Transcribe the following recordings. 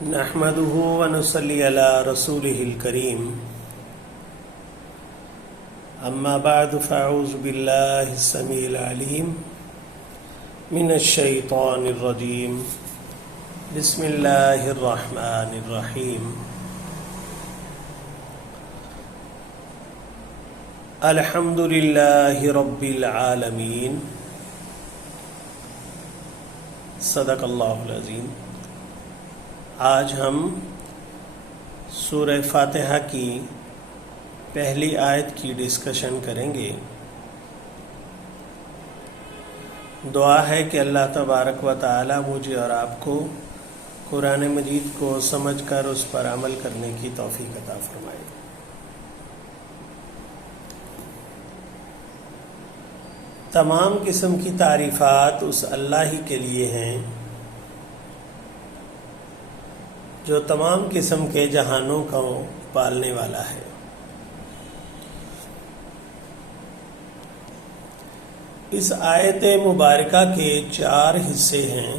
نحمده ونصلي على رسوله الكريم اما بعد فاعوذ بالله السميع العليم من الشيطان الرجيم بسم الله الرحمن الرحيم الحمد لله رب العالمين صدق اللہ العظیم۔ آج ہم سورہ فاتحہ کی پہلی آیت کی ڈسکشن کریں گے۔ دعا ہے کہ اللہ تبارک و تعالی مجھے اور آپ کو قرآن مجید کو سمجھ کر اس پر عمل کرنے کی توفیق عطا فرمائے۔ تمام قسم کی تعریفات اس اللہ ہی کے لیے ہیں جو تمام قسم کے جہانوں کو پالنے والا ہے۔ اس آیت مبارکہ کے 4 حصے ہیں۔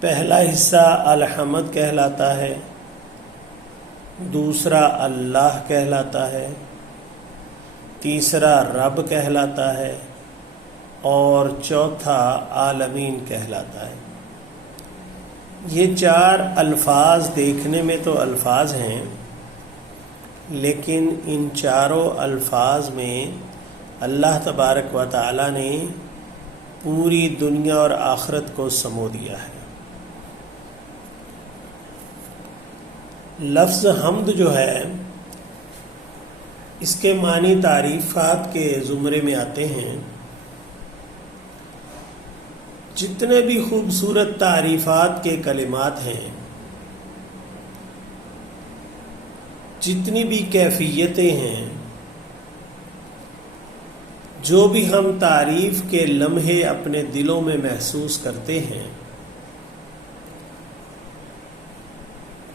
پہلا حصہ الحمد کہلاتا ہے، دوسرا اللہ کہلاتا ہے، تیسرا رب کہلاتا ہے اور چوتھا عالمین کہلاتا ہے۔ یہ 4 الفاظ دیکھنے میں تو الفاظ ہیں، لیکن ان چاروں الفاظ میں اللہ تبارک و تعالی نے پوری دنیا اور آخرت کو سمو دیا ہے۔ لفظ حمد جو ہے اس کے معنی تعریفات کے زمرے میں آتے ہیں۔ جتنے بھی خوبصورت تعریفات کے کلمات ہیں، جتنی بھی کیفیتیں ہیں، جو بھی ہم تعریف کے لمحے اپنے دلوں میں محسوس کرتے ہیں،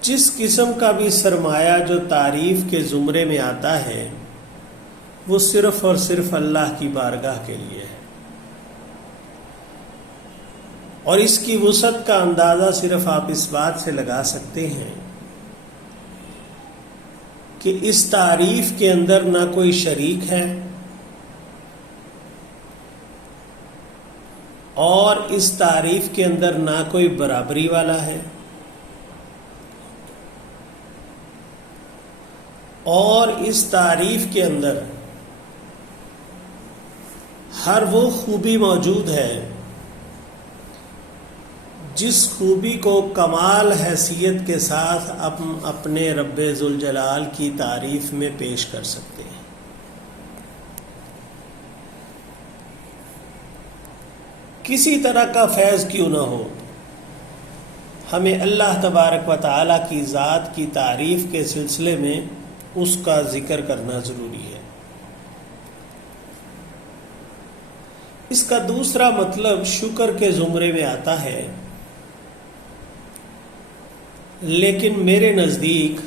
جس قسم کا بھی سرمایہ جو تعریف کے زمرے میں آتا ہے وہ صرف اور صرف اللہ کی بارگاہ کے لیے ہے، اور اس کی وسعت کا اندازہ صرف آپ اس بات سے لگا سکتے ہیں کہ اس تعریف کے اندر نہ کوئی شریک ہے اور اس تعریف کے اندر نہ کوئی برابری والا ہے، اور اس تعریف کے اندر ہر وہ خوبی موجود ہے جس خوبی کو کمال حیثیت کے ساتھ ہم اپنے رب ذوالجلال کی تعریف میں پیش کر سکتے ہیں۔ کسی طرح کا فیض کیوں نہ ہو، ہمیں اللہ تبارک و تعالی کی ذات کی تعریف کے سلسلے میں اس کا ذکر کرنا ضروری ہے۔ اس کا دوسرا مطلب شکر کے زمرے میں آتا ہے، لیکن میرے نزدیک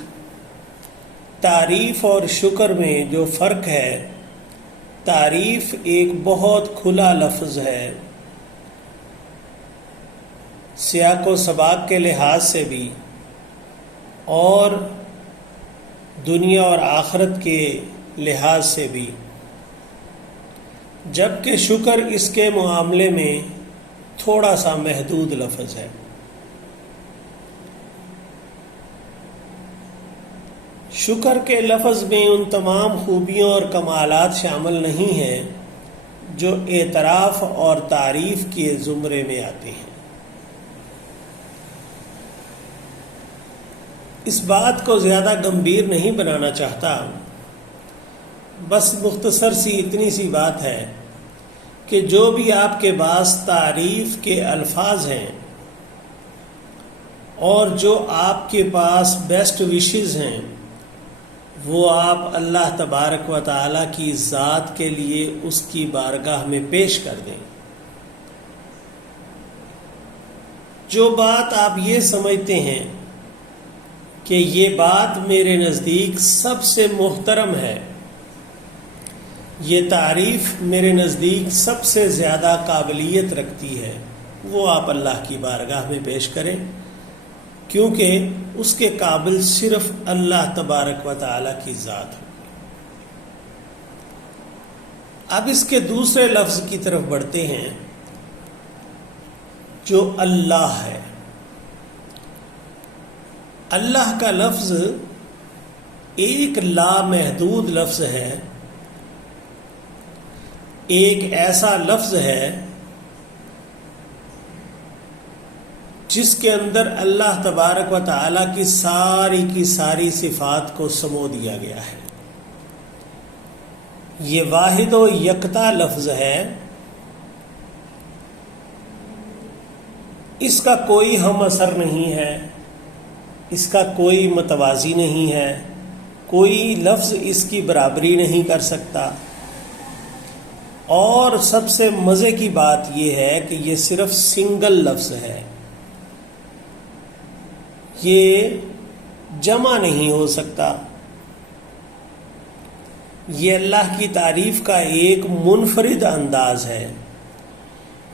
تعریف اور شکر میں جو فرق ہے، تعریف ایک بہت کھلا لفظ ہے، سیاق و سباق کے لحاظ سے بھی اور دنیا اور آخرت کے لحاظ سے بھی، جبکہ شکر اس کے معاملے میں تھوڑا سا محدود لفظ ہے۔ شکر کے لفظ میں ان تمام خوبیوں اور کمالات شامل نہیں ہیں جو اعتراف اور تعریف کے زمرے میں آتے ہیں۔ اس بات کو زیادہ گمبھیر نہیں بنانا چاہتا، بس مختصر سی اتنی سی بات ہے کہ جو بھی آپ کے پاس تعریف کے الفاظ ہیں اور جو آپ کے پاس بیسٹ وشز ہیں، وہ آپ اللہ تبارک و تعالی کی ذات کے لیے اس کی بارگاہ میں پیش کر دیں۔ جو بات آپ یہ سمجھتے ہیں کہ یہ بات میرے نزدیک سب سے محترم ہے، یہ تعریف میرے نزدیک سب سے زیادہ قابلیت رکھتی ہے، وہ آپ اللہ کی بارگاہ میں پیش کریں، کیونکہ اس کے قابل صرف اللہ تبارک و تعالی کی ذات ہے۔ اب اس کے دوسرے لفظ کی طرف بڑھتے ہیں جو اللہ ہے۔ اللہ کا لفظ ایک لامحدود لفظ ہے، ایک ایسا لفظ ہے جس کے اندر اللہ تبارک و تعالیٰ کی ساری صفات کو سمو دیا گیا ہے۔ یہ واحد و یکتا لفظ ہے، اس کا کوئی ہم اثر نہیں ہے، اس کا کوئی متوازی نہیں ہے، کوئی لفظ اس کی برابری نہیں کر سکتا۔ اور سب سے مزے کی بات یہ ہے کہ یہ صرف سنگل لفظ ہے، یہ جمع نہیں ہو سکتا۔ یہ اللہ کی تعریف کا ایک منفرد انداز ہے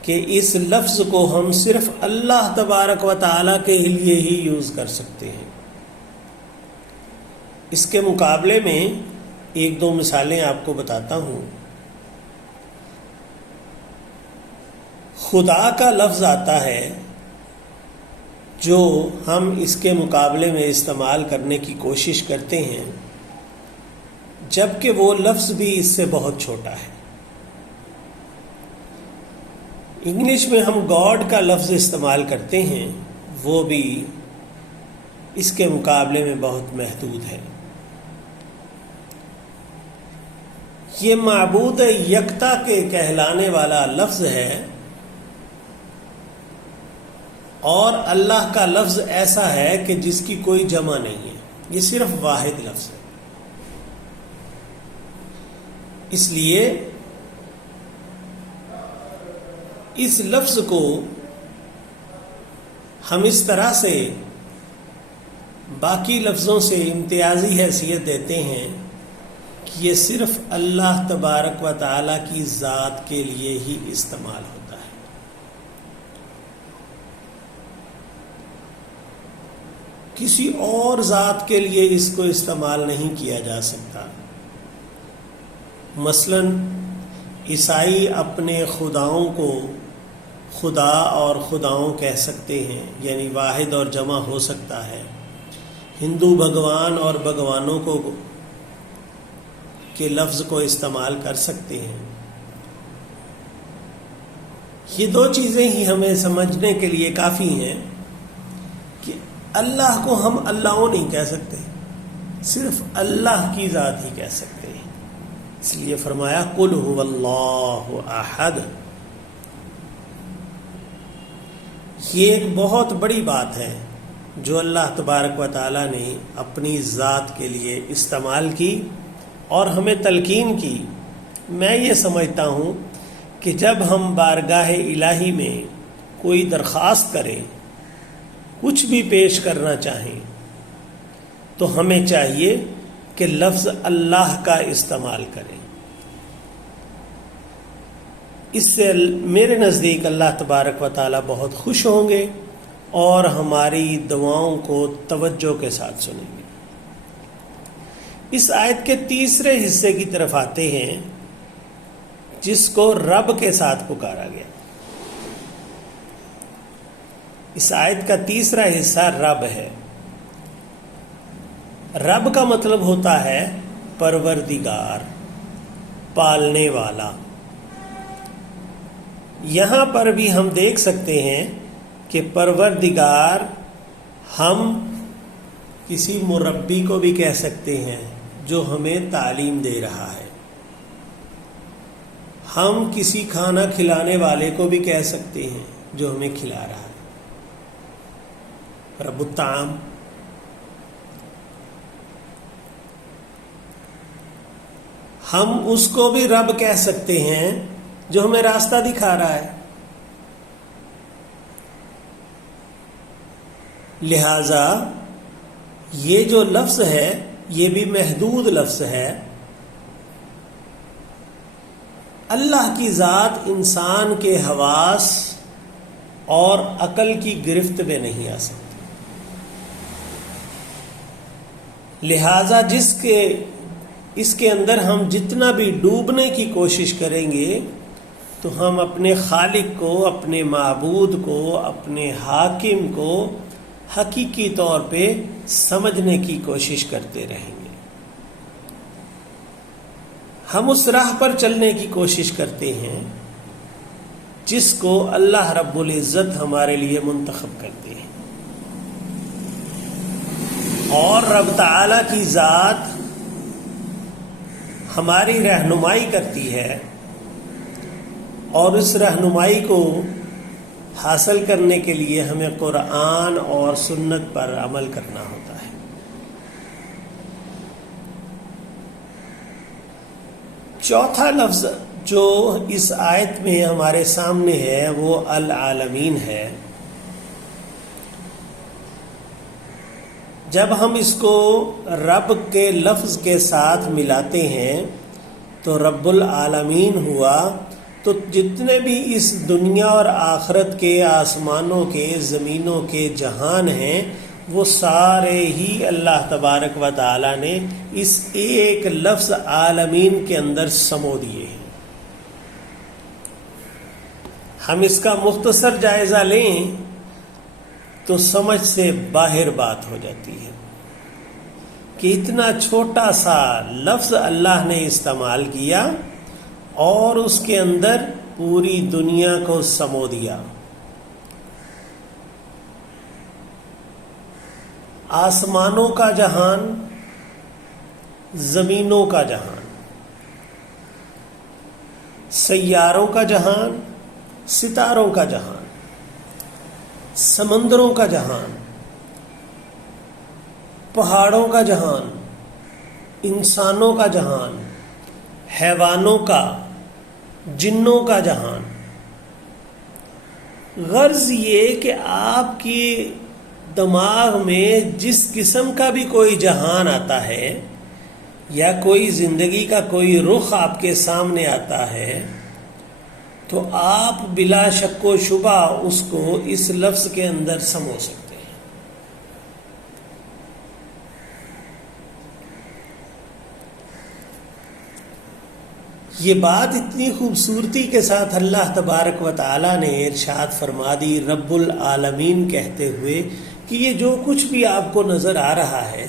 کہ اس لفظ کو ہم صرف اللہ تبارک و تعالیٰ کے لیے ہی یوز کر سکتے ہیں۔ اس کے مقابلے میں ایک دو مثالیں آپ کو بتاتا ہوں۔ خدا کا لفظ آتا ہے جو ہم اس کے مقابلے میں استعمال کرنے کی کوشش کرتے ہیں، جبکہ وہ لفظ بھی اس سے بہت چھوٹا ہے۔ انگلش میں ہم گاڈ کا لفظ استعمال کرتے ہیں، وہ بھی اس کے مقابلے میں بہت محدود ہے۔ یہ معبود یکتا کے کہلانے والا لفظ ہے، اور اللہ کا لفظ ایسا ہے کہ جس کی کوئی جمع نہیں ہے، یہ صرف واحد لفظ ہے۔ اس لیے اس لفظ کو ہم اس طرح سے باقی لفظوں سے امتیازی حیثیت دیتے ہیں کہ یہ صرف اللہ تبارک و تعالیٰ کی ذات کے لیے ہی استعمال ہوتا ہے۔ کسی اور ذات کے لیے اس کو استعمال نہیں کیا جا سکتا۔ مثلا عیسائی اپنے خداؤں کو خدا اور خداؤں کہہ سکتے ہیں، یعنی واحد اور جمع ہو سکتا ہے۔ ہندو بھگوان اور بھگوانوں کو کے لفظ کو استعمال کر سکتے ہیں۔ یہ دو چیزیں ہی ہمیں سمجھنے کے لیے کافی ہیں کہ اللہ کو ہم اللہ نہیں کہہ سکتے، صرف اللہ کی ذات ہی کہہ سکتے ہیں۔ اس لیے فرمایا قل هو اللہ احد۔ یہ ایک بہت بڑی بات ہے جو اللہ تبارک و تعالیٰ نے اپنی ذات کے لیے استعمال کی اور ہمیں تلقین کی۔ میں یہ سمجھتا ہوں کہ جب ہم بارگاہ الہی میں کوئی درخواست کریں، کچھ بھی پیش کرنا چاہیں، تو ہمیں چاہیے کہ لفظ اللہ کا استعمال کریں۔ اس سے میرے نزدیک اللہ تبارک و تعالیٰ بہت خوش ہوں گے اور ہماری دعاؤں کو توجہ کے ساتھ سنیں گے۔ اس آیت کے تیسرے حصے کی طرف آتے ہیں جس کو رب کے ساتھ پکارا گیا۔ اس آیت کا تیسرا حصہ رب ہے۔ رب کا مطلب ہوتا ہے پروردگار، پالنے والا۔ یہاں پر بھی ہم دیکھ سکتے ہیں کہ پروردگار ہم کسی مربی کو بھی کہہ سکتے ہیں جو ہمیں تعلیم دے رہا ہے، ہم کسی کھانا کھلانے والے کو بھی کہہ سکتے ہیں جو ہمیں کھلا رہا ہے، رب الطعام۔ ہم اس کو بھی رب کہہ سکتے ہیں جو ہمیں راستہ دکھا رہا ہے۔ لہذا یہ جو لفظ ہے یہ بھی محدود لفظ ہے۔ اللہ کی ذات انسان کے حواس اور عقل کی گرفت میں نہیں آ سکتی۔ لہذا اس کے اندر ہم جتنا بھی ڈوبنے کی کوشش کریں گے تو ہم اپنے خالق کو، اپنے معبود کو، اپنے حاکم کو حقیقی طور پہ سمجھنے کی کوشش کرتے رہیں گے۔ ہم اس راہ پر چلنے کی کوشش کرتے ہیں جس کو اللہ رب العزت ہمارے لیے منتخب کرتے ہیں، اور رب تعالیٰ کی ذات ہماری رہنمائی کرتی ہے، اور اس رہنمائی کو حاصل کرنے کے لیے ہمیں قرآن اور سنت پر عمل کرنا ہوتا ہے۔ چوتھا لفظ جو اس آیت میں ہمارے سامنے ہے وہ العالمین ہے۔ جب ہم اس کو رب کے لفظ کے ساتھ ملاتے ہیں تو رب العالمین ہوا، تو جتنے بھی اس دنیا اور آخرت کے، آسمانوں کے، زمینوں کے جہان ہیں، وہ سارے ہی اللہ تبارک و تعالی نے اس ایک لفظ عالمین کے اندر سمو دیے ہیں۔ ہم اس کا مختصر جائزہ لیں تو سمجھ سے باہر بات ہو جاتی ہے کہ اتنا چھوٹا سا لفظ اللہ نے استعمال کیا اور اس کے اندر پوری دنیا کو سمو دیا۔ آسمانوں کا جہان، زمینوں کا جہان، سیاروں کا جہان، ستاروں کا جہان، سمندروں کا جہان، پہاڑوں کا جہان، انسانوں کا جہان، حیوانوں کا، جنوں کا جہان۔ غرض یہ کہ آپ کی دماغ میں جس قسم کا بھی کوئی جہان آتا ہے یا کوئی زندگی کا کوئی رخ آپ کے سامنے آتا ہے تو آپ بلا شک و شبہ اس کو اس لفظ کے اندر سمو سکتے ہیں۔ یہ بات اتنی خوبصورتی کے ساتھ اللہ تبارک و تعالی نے ارشاد فرما دی رب العالمین کہتے ہوئے کہ یہ جو کچھ بھی آپ کو نظر آ رہا ہے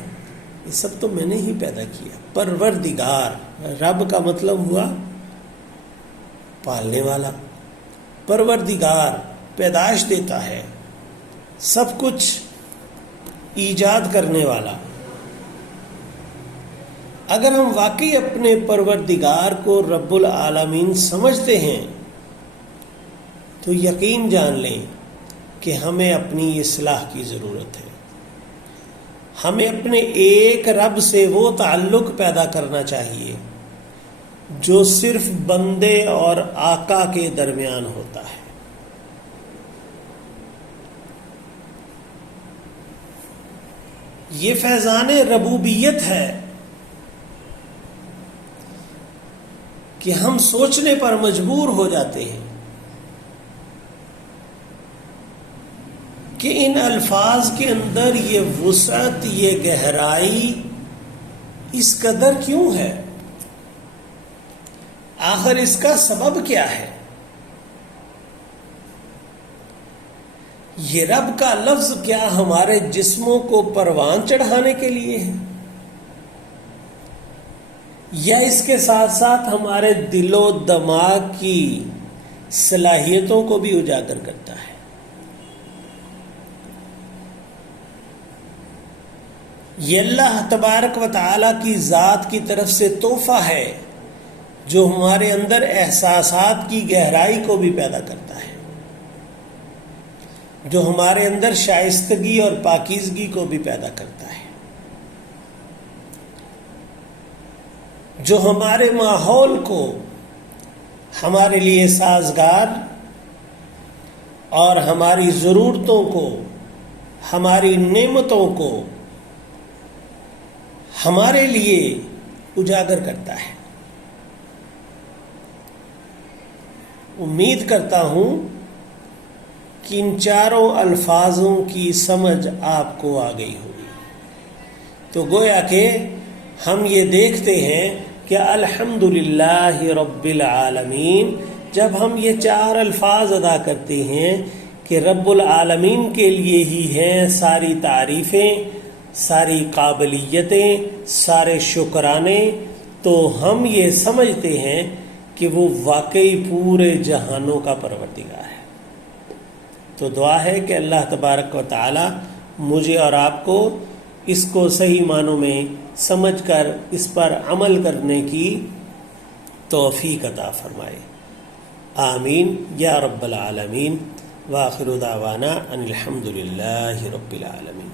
یہ سب تو میں نے ہی پیدا کیا۔ پروردگار، رب کا مطلب ہوا پالنے والا، پروردگار پیدائش دیتا ہے، سب کچھ ایجاد کرنے والا۔ اگر ہم واقعی اپنے پروردگار کو رب العالمین سمجھتے ہیں تو یقین جان لیں کہ ہمیں اپنی اصلاح کی ضرورت ہے۔ ہمیں اپنے ایک رب سے وہ تعلق پیدا کرنا چاہیے جو صرف بندے اور آقا کے درمیان ہوتا ہے۔ یہ فیضان ربوبیت ہے کہ ہم سوچنے پر مجبور ہو جاتے ہیں کہ ان الفاظ کے اندر یہ وسعت، یہ گہرائی اس قدر کیوں ہے؟ آخر اس کا سبب کیا ہے؟ یہ رب کا لفظ کیا ہمارے جسموں کو پروان چڑھانے کے لیے ہے، یا اس کے ساتھ ساتھ ہمارے دل و دماغ کی صلاحیتوں کو بھی اجاگر کرتا ہے؟ یہ اللہ تبارک و تعالی کی ذات کی طرف سے تحفہ ہے جو ہمارے اندر احساسات کی گہرائی کو بھی پیدا کرتا ہے، جو ہمارے اندر شائستگی اور پاکیزگی کو بھی پیدا کرتا ہے، جو ہمارے ماحول کو ہمارے لیے سازگار اور ہماری ضرورتوں کو، ہماری نعمتوں کو ہمارے لیے اجاگر کرتا ہے۔ امید کرتا ہوں کہ ان چاروں الفاظوں کی سمجھ آپ کو آ گئی ہوگی۔ تو گویا کہ ہم یہ دیکھتے ہیں کہ الحمدللہ رب العالمین، جب ہم یہ چار الفاظ ادا کرتے ہیں کہ رب العالمین کے لیے ہی ہیں ساری تعریفیں، ساری قابلیتیں، سارے شکرانے، تو ہم یہ سمجھتے ہیں کہ وہ واقعی پورے جہانوں کا پروردگار ہے۔ تو دعا ہے کہ اللہ تبارک و تعالی مجھے اور آپ کو اس کو صحیح معنوں میں سمجھ کر اس پر عمل کرنے کی توفیق عطا فرمائے۔ آمین یا رب العالمین۔ وآخر دعوانا ان الحمد للہ رب العالمین۔